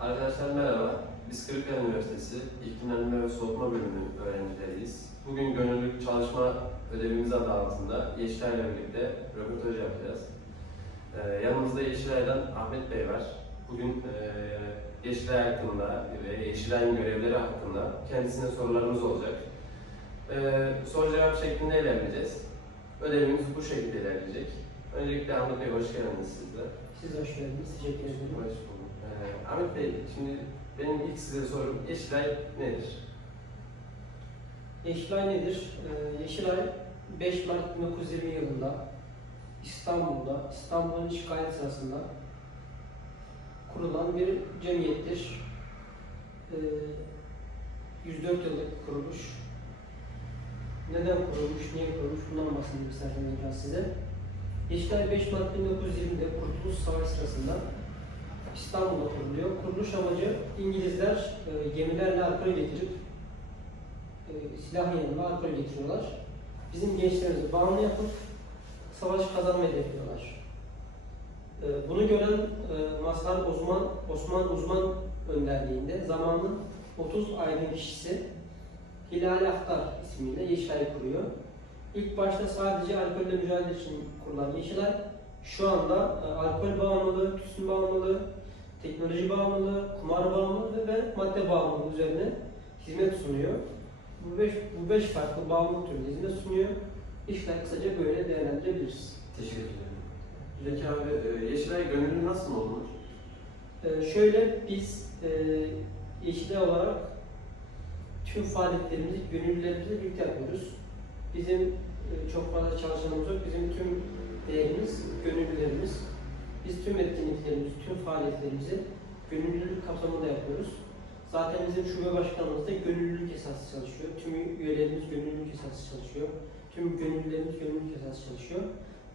Arkadaşlar merhaba. Biz Kırıkkale Üniversitesi İklimlendirme ve Soğutma Bölümü öğrencileriyiz. Bugün gönüllülük çalışma ödevimiz adı altında Yeşilay ile birlikte röportaj yapacağız. Ee, yanımızda Yeşilay'dan Ahmet Bey var. Bugün e, Yeşilay hakkında ve Yeşilay'ın görevleri hakkında kendisine sorularımız olacak. Ee, soru cevap şeklinde ilerleyeceğiz. Ödevimiz bu şekilde ilerleyecek. Öncelikle Ahmet Bey hoş geldiniz siz de. Siz hoş geldiniz. Teşekkür ederim. Hoş bulduk. Ee, Ahmet Bey, şimdi benim ilk size sorum Yeşilay nedir? Yeşilay nedir? Ee, Yeşilay 5 Mart 1920 yılında İstanbul'da, İstanbul'un işgali sırasında kurulan bir cemiyettir. Ee, 104 yıllık kuruluş. Neden kurulmuş, niye kurulmuş bundan bahsedeyim isterseniz biraz size. Yeşilay 5 Mart 1920'de Kurtuluş Savaşı sırasında İstanbul'da kuruluyor. Kuruluş amacı İngilizler e, gemilerle alkol getirip e, silah yanında alkol getiriyorlar. Bizim gençlerimizi bağımlı yapıp savaş kazanmayı hedefliyorlar. E, bunu gören e, Mazhar Osman, Osman Uzman önderliğinde zamanın 30 aydın kişisi Hilal Ahtar ismiyle Yeşilay kuruyor. İlk başta sadece alkolle mücadele için kurulan Yeşilay, şu anda e, alkol bağımlılığı, tütün bağımlılığı, teknoloji bağımlılığı, kumar bağımlılığı ve madde bağımlılığı üzerine hizmet sunuyor. Bu beş, bu beş farklı bağımlılık türüne hizmet sunuyor. İşler kısaca böyle değerlendirebiliriz. Teşekkür ederim. Zeki abi, e, Yeşilay gönüllü nasıl olunur? Ee, şöyle biz e, Yeşilay olarak tüm faaliyetlerimizi gönüllülerimizle birlikte yapıyoruz. Bizim e, çok fazla çalışanımız yok. Bizim tüm değerimiz gönüllülerimiz. Biz tüm etkinliklerimizi, tüm faaliyetlerimizi gönüllülük kapsamında yapıyoruz. Zaten bizim şube başkanımız da gönüllülük esası çalışıyor. Tüm üyelerimiz gönüllülük esası çalışıyor. Tüm gönüllülerimiz gönüllülük esası çalışıyor.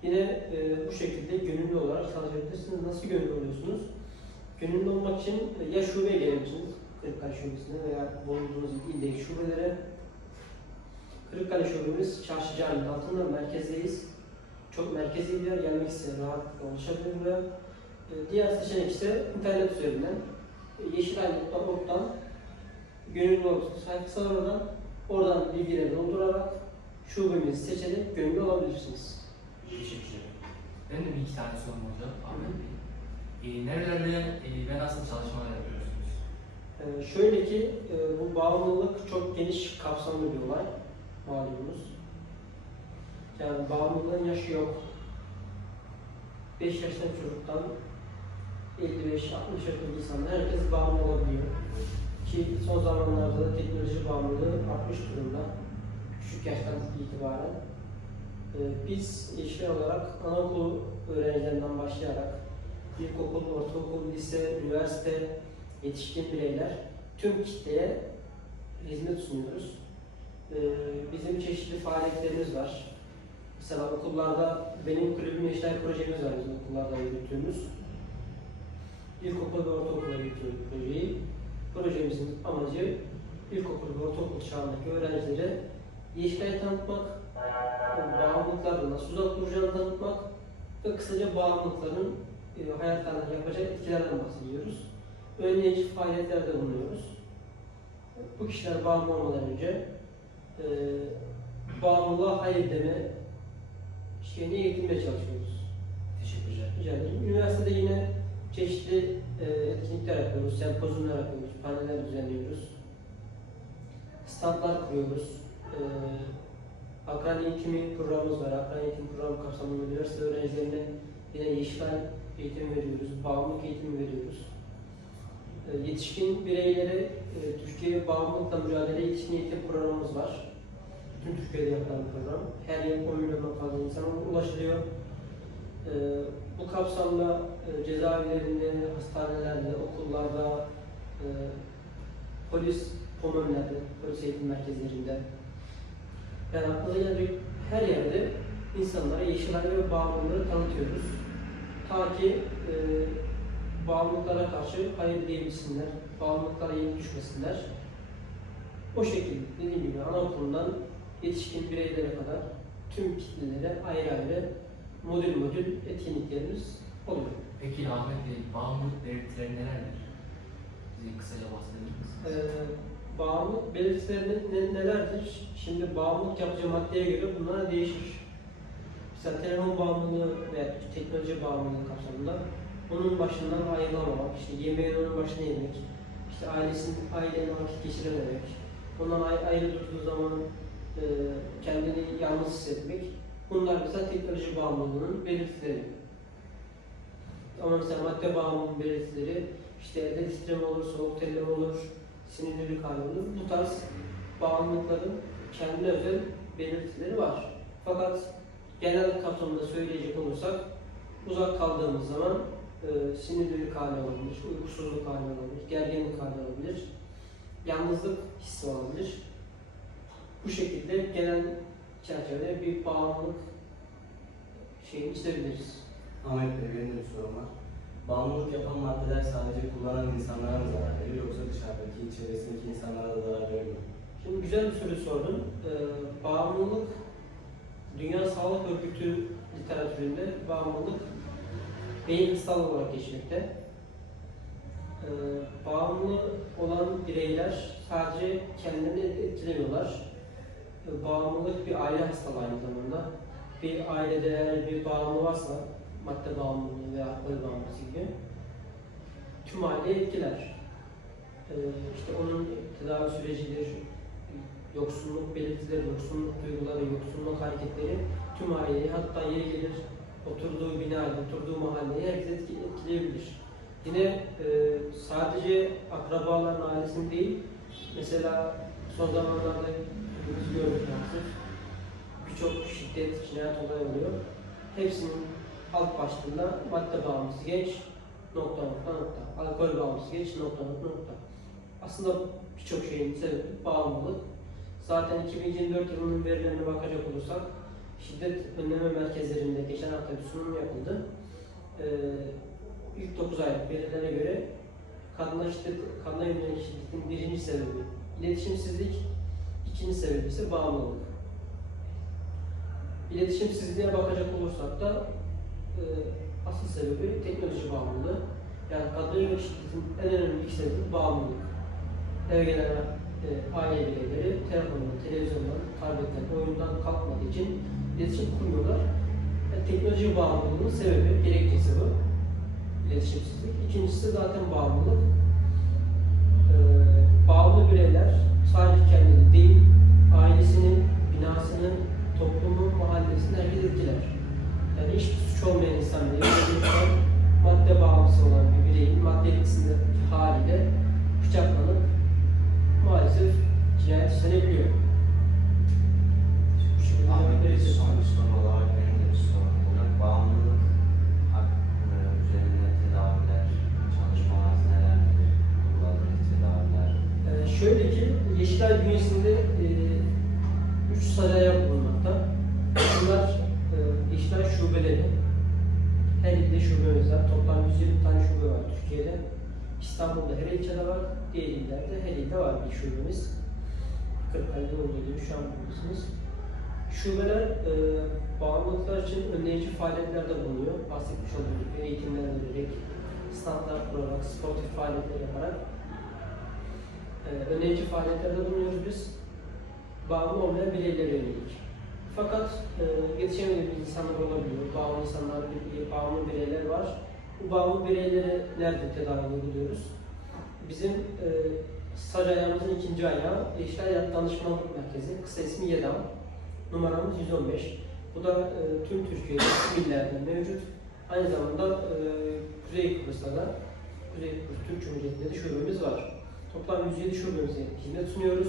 Yine e, bu şekilde gönüllü olarak çalışabilirsiniz. Nasıl gönüllü oluyorsunuz? Gönüllü olmak için e, ya şubeye gelebilirsiniz, Kırıkkale Şubesi'ne veya bulunduğunuz ildeki şubelere. Kırıkkale Şubemiz Çarşı Camii'nin altında merkezdeyiz. Çok merkezi bir yer, gelmek isteyen rahatlıkla ulaşabilir buraya. E, Diğer seçenek ise internet üzerinden e, yeşilay.org'dan gönüllü olursunuz. Sayfası var oradan. Oradan bilgileri doldurarak şubemizi seçerek gönüllü olabilirsiniz. Teşekkür ederim. Benim de bir iki tane sorum olacak Ahmet Bey. Ee, nerelerde e, ve nasıl çalışmalar yapıyorsunuz? Ee, şöyle ki e, bu bağımlılık çok geniş kapsamlı bir olay malumunuz. Yani bağımlılığın yaşı yok. 5 yaşındaki çocuktan 55-60 yaşındaki insanlar herkes bağımlı olabiliyor. Ki son zamanlarda da teknoloji bağımlılığı artmış durumda. Küçük yaştan itibaren. Ee, biz Yeşilay olarak anaokulu öğrencilerinden başlayarak ilkokul, ortaokul, lise, üniversite, yetişkin bireyler tüm kitleye hizmet sunuyoruz. Ee, bizim çeşitli faaliyetlerimiz var. Mesela okullarda benim kulübüm Yeşilay projemiz var bizim okullarda yürüttüğümüz. İlkokul ve ortaokula yürütüyoruz projeyi. Projemizin amacı ilkokul ve ortaokul çağındaki öğrencilere Yeşilay'ı tanıtmak, bağımlılıklardan nasıl uzak duracağını tanıtmak ve kısaca bağımlılıkların e, hayatlarına yapacak etkilerden bahsediyoruz. Önleyici faaliyetlerde bulunuyoruz. Bu kişiler bağımlı olmadan önce e, bağımlılığa hayır deme şeyini eğitimle çalışıyoruz. Teşekkürler. Rica ederim. Üniversitede yine çeşitli e, etkinlikler yapıyoruz, sempozyumlar yapıyoruz, paneller düzenliyoruz. Standlar kuruyoruz. E, akran eğitimi programımız var. Akran eğitim programı kapsamında üniversite öğrencilerine yine Yeşilay eğitimi veriyoruz, bağımlılık eğitimi veriyoruz. E, yetişkin bireylere Türkiye Bağımlılıkla Mücadele Yetişkin Eğitim Programımız var. Tüm Türkiye'de yapılan program. Her yıl 10 milyondan fazla insana ulaşılıyor. E, bu kapsamda e, cezaevlerinde, hastanelerde, okullarda, e, polis komünlerde, polis eğitim merkezlerinde, yani aklınıza gelecek her yerde insanlara Yeşilay ve bağımlılığı tanıtıyoruz. Ta ki e, bağımlılıklara karşı hayır diyebilsinler, bağımlılıklara yenik düşmesinler. O şekilde dediğim gibi anaokulundan yetişkin bireylere kadar tüm kitlelere ayrı ayrı modül modül etkinliklerimiz oluyor. Peki Ahmet Bey, bağımlılık belirtileri nelerdir? Bize kısaca bahsedebilir misiniz? Ee, bağımlılık belirtileri ne- nelerdir? Şimdi bağımlılık yapacağı maddeye göre bunlar değişir. Mesela telefon bağımlılığı veya teknoloji bağımlılığı kapsamında onun başından ayrılamamak, işte yemeğin onun başına yemek, işte ailesinin aileyle vakit geçirememek, ondan ay- ayrı durduğu zaman e, kendini yalnız hissetmek, bunlar mesela teknoloji bağımlılığının belirtileri. Ama mesela madde bağımlılığının belirtileri işte elde titreme olur, soğuk terleme olur, sinirlilik hali olur. Bu tarz bağımlılıkların kendine özel belirtileri var. Fakat genel kapsamında söyleyecek olursak uzak kaldığımız zaman e, sinirlilik hali olabilir, uykusuzluk hali olabilir, gerginlik hali olabilir, yalnızlık hissi olabilir. Bu şekilde genel çerçevede bir bağımlılık şeyini çizebiliriz. Ahmet Bey benim de bir sorum var. Bağımlılık yapan maddeler sadece kullanan insanlara mı zarar veriyor yoksa dışarıdaki, çevresindeki insanlara da zarar veriyor mu? Şimdi güzel bir soru sordun. Ee, bağımlılık, Dünya Sağlık Örgütü literatüründe bağımlılık beyin hastalığı olarak geçmekte. Ee, bağımlı olan bireyler sadece kendilerini etkilemiyorlar. Bağımlılık bir aile hastalığı aynı zamanda. Bir ailede eğer bir bağımlı varsa, madde bağımlılığı veya alkol bağımlısı gibi tüm aileyi etkiler. Ee, işte onun tedavi sürecidir, yoksulluk belirtileri, yoksulluk duyguları, yoksulluk hareketleri tüm aileyi hatta yeri gelir oturduğu bina, oturduğu mahalleyi herkes etki- etkileyebilir. Yine e, sadece akrabaların ailesini değil, mesela son zamanlarda biz gördük maalesef birçok şiddet, cinayet olayı oluyor. Hepsinin alt başlığında madde bağımlısı genç, nokta nokta nokta. Alkol bağımlısı genç, nokta nokta nokta. Aslında birçok şeyin sebebi bağımlılık. Zaten 2024 yılının verilerine bakacak olursak şiddet önleme merkezlerinde geçen hafta bir sunum yapıldı. Ee, ilk 9 aylık verilere göre kadına şiddet, kadına yönelik şiddetin birinci sebebi iletişimsizlik, ikinci sebebi ise bağımlılık. İletişimsizliğe bakacak olursak da e, asıl sebebi teknoloji bağımlılığı. Yani kadına yönelik şiddetin en önemli iki sebebi bağımlılık. Eve gelen e, aile bireyleri telefondan, televizyondan, tabletten, oyundan kalkmadığı için iletişim kurmuyorlar. Yani teknoloji bağımlılığının sebebi, gerekçesi bu. İletişimsizlik. İkincisi zaten bağımlılık. Ee, bağımlı bireyler sadece kendini değil, ailesinin, binasının, toplumun, mahallesinin herkes etkiler. Yani hiçbir suç olmayan insan insan madde bağımlısı olan bir bireyin madde etkisinde Yeşilay şubeleri. Her ilde şubemiz var. Toplam 120 tane şube var Türkiye'de. İstanbul'da her ilçede var. Diğer illerde her ilde var bir şubemiz. Kırklareli'de olduğu gibi şu an buradasınız. Şubeler e, bağımlılıklar için önleyici faaliyetlerde bulunuyor. Bahsetmiş olduğum gibi eğitimler vererek, standart kurarak, sportif faaliyetler yaparak e, önleyici faaliyetlerde bulunuyoruz biz. Bağımlı olmayan bireylere yönelik. Fakat e, yetişemediğimiz insanlar olabiliyor. Bağımlı insanlar, bağımlı bireyler var. Bu bağımlı bireylere nerede tedavi uyguluyoruz? Bizim e, sac ayağımızın ikinci ayağı Yeşil Hayat Danışmanlık Merkezi, kısa ismi YEDAM. Numaramız 115. Bu da e, tüm Türkiye'de, illerde mevcut. Aynı zamanda e, Kuzey Kıbrıs'ta da, Kuzey Kıbrıs Türk Cumhuriyeti'nde de şubemiz var. Toplam 107 şubemize hizmet sunuyoruz.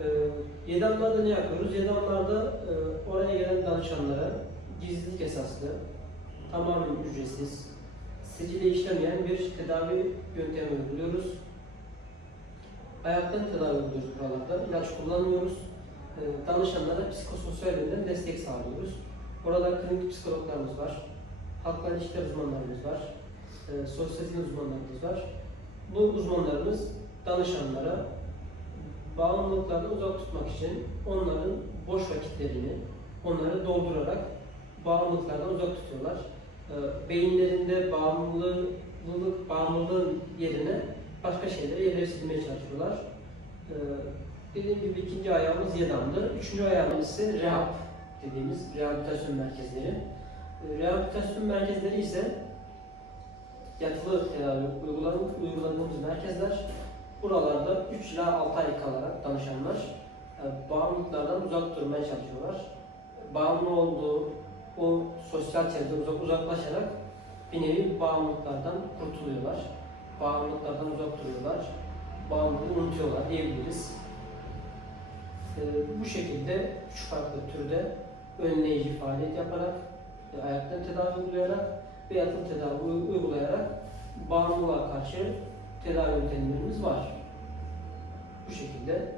E, Yedamlarda ne yapıyoruz? Yedamlarda e, oraya gelen danışanlara gizlilik esaslı, tamamen ücretsiz, sicile işlemeyen bir tedavi yöntemi uyguluyoruz. Ayaktan tedavi uyguluyoruz buralarda. İlaç kullanmıyoruz. E, danışanlara psikososyal yönden destek sağlıyoruz. Orada klinik psikologlarımız var. Halkla ilişkiler uzmanlarımız var. E, sosyal uzmanlarımız var. Bu uzmanlarımız danışanlara bağımlılıklardan uzak tutmak için onların boş vakitlerini onları doldurarak bağımlılıklardan uzak tutuyorlar. E, beyinlerinde bağımlılık, bağımlılığın yerine başka şeylere yerleştirmeye çalışıyorlar. Ee, dediğim gibi ikinci ayağımız YEDAM'dı. Üçüncü ayağımız ise rehab dediğimiz rehabilitasyon merkezleri. Ee, rehabilitasyon merkezleri ise yatılı tedavi uygulan- uyguladığımız merkezler. Buralarda 3 ila 6 ay kalarak danışanlar e, bağımlılıklardan uzak durmaya çalışıyorlar. Bağımlı olduğu o sosyal çevreden uzak, uzaklaşarak bir nevi bağımlılıklardan kurtuluyorlar. Bağımlılıklardan uzak duruyorlar. Bağımlılığı unutuyorlar diyebiliriz. E, bu şekilde üç farklı türde önleyici faaliyet yaparak, e, ayaktan tedavi uygulayarak ve yatılı tedavi uy- uygulayarak bağımlılığa karşı tedavi yöntemlerimiz var. Bu şekilde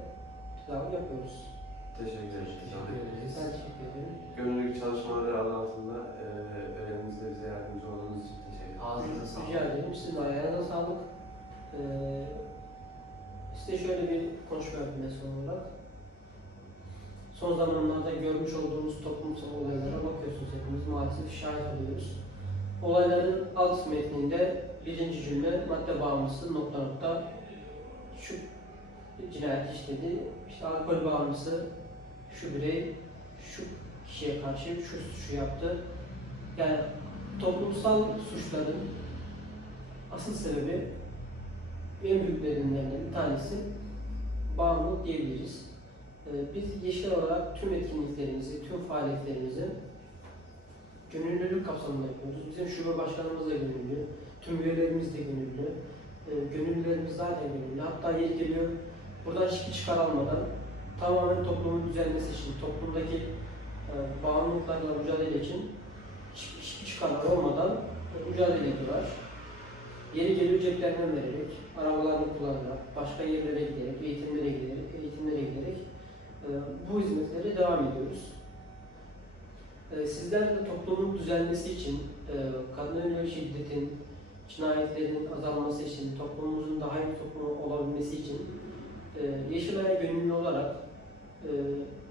tedavi yapıyoruz. Teşekkür ederim. Teşekkür ederiz. Ben teşekkür ederim. Gönüllülük çalışmaları adı altında e, öğrenimizde bize yardımcı olduğunuz için teşekkür ederim. Ağzınıza sağlık. Rica ederim. Sizin ayağınıza sağlık. Ee, size şöyle bir konuşma yapayım son olarak. Son zamanlarda görmüş olduğumuz toplumsal olaylara bakıyorsunuz hepimiz maalesef şahit oluyoruz. Olayların alt metninde birinci cümle madde bağımlısı nokta nokta şu cinayet işledi, işte alkol bağımlısı şu birey şu kişiye karşı şu suçu yaptı. Yani toplumsal suçların asıl sebebi en büyük nedenlerinden bir tanesi bağımlılık diyebiliriz. Ee, Biz Yeşil olarak tüm etkinliklerimizi, tüm faaliyetlerimizi gönüllülük kapsamında yapıyoruz. Bizim şube başkanımız da gönüllü, tüm üyelerimiz de gönüllü, Ee, gönüllülerimiz zaten gönüllü. Hatta yeri geliyor, buradan hiçbir çıkar almadan tamamen toplumun düzelmesi için, toplumdaki e, bağımlılıklarla mücadele için hiçbir, hiçbir çıkarlar olmadan mücadele ediyorlar. Yeri geliyor ceplerinden vererek, arabalarını kullanarak, başka yerlere giderek, eğitimlere giderek, eğitimlere giderek e, bu hizmetlere devam ediyoruz. E, Sizler de toplumun düzelmesi için, e, kadın ölümü şiddetin, cinayetlerin azalması için, toplumumuzun daha iyi toplum olabilmesi için e, Yeşilay'a gönüllü olarak e,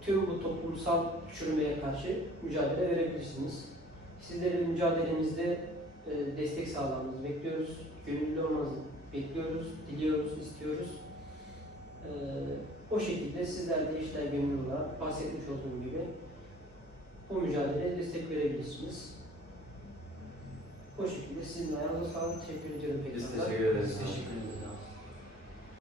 tüm bu toplumsal çürümeye karşı mücadele verebilirsiniz. Sizlerin mücadelenizde e, destek sağlamanızı bekliyoruz. Gönüllü olmanızı bekliyoruz, diliyoruz, istiyoruz. E, o şekilde sizler de işler gönüllü olarak bahsetmiş olduğum gibi bu mücadeleye destek verebilirsiniz. O şekilde sizin ayağınıza sağlık. Teşekkür ediyorum. Biz teşekkür ederiz. Teşekkür ederiz.